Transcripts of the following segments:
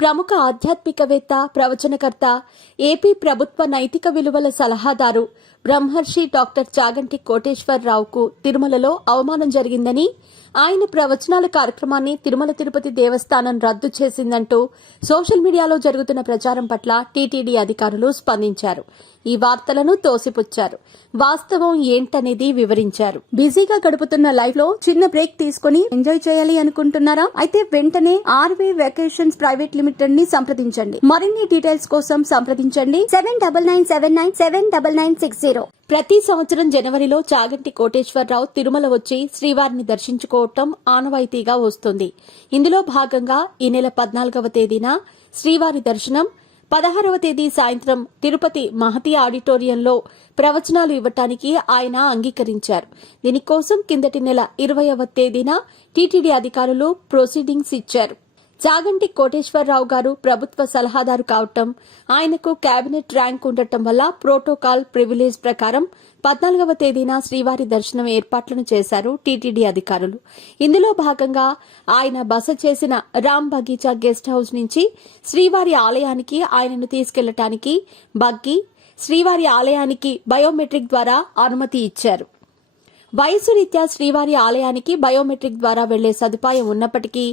ప్రముఖ ఆధ్యాత్మికవేత్త, ప్రవచనకర్త, ఏపీ ప్రభుత్వ నైతిక విలువల సలహాదారు బ్రహ్మర్షి డాక్టర్ చాగంటి కోటేశ్వరరావుకు తిరుమలలో అవమానం జరిగిందని, ఆయన ప్రవచనాల కార్యక్రమాన్ని తిరుమల తిరుపతి దేవస్థానం రద్దు చేసిందంటూ సోషల్ మీడియాలో జరుగుతున్న ప్రచారం పట్ల టీటీడీ అధికారులు స్పందించారు. ఈ వార్తలను తోసిపుచ్చారు. వాస్తవం ఏంటనేది వివరించారు. బిజీగా గడుపుతున్న లైఫ్ లో చిన్న బ్రేక్ తీసుకుని ఎంజాయ్ చేయాలి అనుకుంటున్నారా? అయితే వెంటనే ఆర్వీ వెకేషన్స్ ప్రైవేట్ లిమిటెడ్ ని సంప్రదించండి. మరిన్ని డీటెయిల్స్ కోసం సంప్రదించండి 7997979960. ప్రతి సంవత్సరం జనవరిలో చాగంటి కోటేశ్వరరావు తిరుమల వచ్చి శ్రీవారిని దర్శించుకోవటం ఆనవాయితీగా వస్తుంది. ఇందులో భాగంగా ఈ నెల 14వ తేదీన శ్రీవారి దర్శనం, 16వ తేదీ సాయంత్రం తిరుపతి మహతి ఆడిటోరియంలో ప్రవచనాలు ఇవ్వటానికి ఆయన అంగీకరించారు. దీనికోసం కిందటి నెల 20వ తేదీన టీటీడీ అధికారులు ప్రొసీడింగ్స్ ఇచ్చారు. చాగంటి కోటేశ్వరరావు గారు ప్రభుత్వ సలహాదారు కావటం, ఆయనకు కేబినెట్ ర్యాంక్ ఉండటం వల్ల ప్రోటోకాల్ ప్రివిలేజ్ ప్రకారం 14వ తేదీన శ్రీవారి దర్శనం ఏర్పాట్లను చేశారు టీటీడీ అధికారులు. ఇందులో భాగంగా ఆయన బస చేసిన రామ్ బగీచా గెస్ట్ హౌస్ నుంచి శ్రీవారి ఆలయానికి ఆయనను తీసుకెళ్లటానికి బగ్గి, శ్రీవారి ఆలయానికి బయోమెట్రిక్ ద్వారా అనుమతి ఇచ్చారు. వయసు రీత్యా శ్రీవారి ఆలయానికి బయోమెట్రిక్ ద్వారా వెళ్లే సదుపాయం ఉన్నప్పటికీ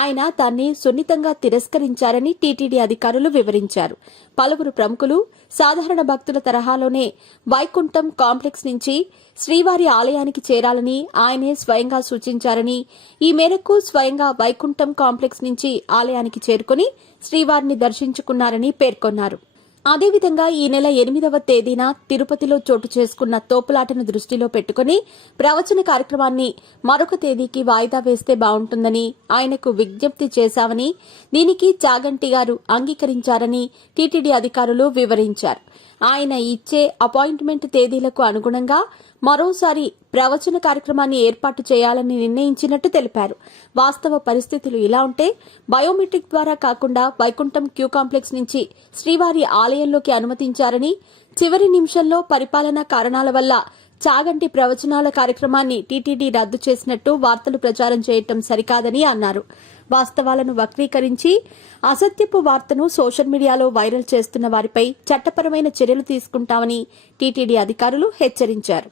ఆయన దాన్ని సున్నితంగా తిరస్కరించారని టీటీడీ అధికారులు వివరించారు. పలువురు ప్రముఖులు సాధారణ భక్తుల తరహాలోనే వైకుంఠం కాంప్లెక్స్ నుంచి శ్రీవారి ఆలయానికి చేరాలని ఆయనే స్వయంగా సూచించారని, ఈ మేరకు స్వయంగా వైకుంఠం కాంప్లెక్స్ నుంచి ఆలయానికి చేరుకుని శ్రీవారిని దర్శించుకున్నారని పేర్కొన్నారు. అదేవిధంగా ఈ నెల 8వ తేదీన తిరుపతిలో చోటు చేసుకున్న తోపులాటను దృష్టిలో పెట్టుకుని ప్రవచన కార్యక్రమాన్ని మరొక తేదీకి వాయిదా వేస్తే బాగుంటుందని ఆయనకు విజ్ఞప్తి చేశామని, దీనికి చాగంటి గారు అంగీకరించారని టీటీడీ అధికారులు వివరించారు. ఆయన ఇచ్చే అపాయింట్మెంట్ తేదీలకు అనుగుణంగా మరోసారి ప్రవచన కార్యక్రమాన్ని ఏర్పాటు చేయాలని నిర్ణయించినట్టు తెలిపారు. వాస్తవ పరిస్థితులు ఇలా ఉంటే బయోమెట్రిక్ ద్వారా కాకుండా వైకుంఠం క్యూ కాంప్లెక్స్ నుంచి శ్రీవారి ఆలయంలోకి అనుమతించారని, చివరి నిమిషంలో పరిపాలనా కారణాల వల్ల చాగంటి ప్రవచనాల కార్యక్రమాన్ని టీటీడీ రద్దు చేసినట్టు వార్తలు ప్రచారం చేయటం సరికాదని అన్నారు. వాస్తవాలను వక్రీకరించి అసత్యపు వార్తను సోషల్ మీడియాలో వైరల్ చేస్తున్న వారిపై చట్టపరమైన చర్యలు తీసుకుంటామని టీటీడీ అధికారులు హెచ్చరించారు.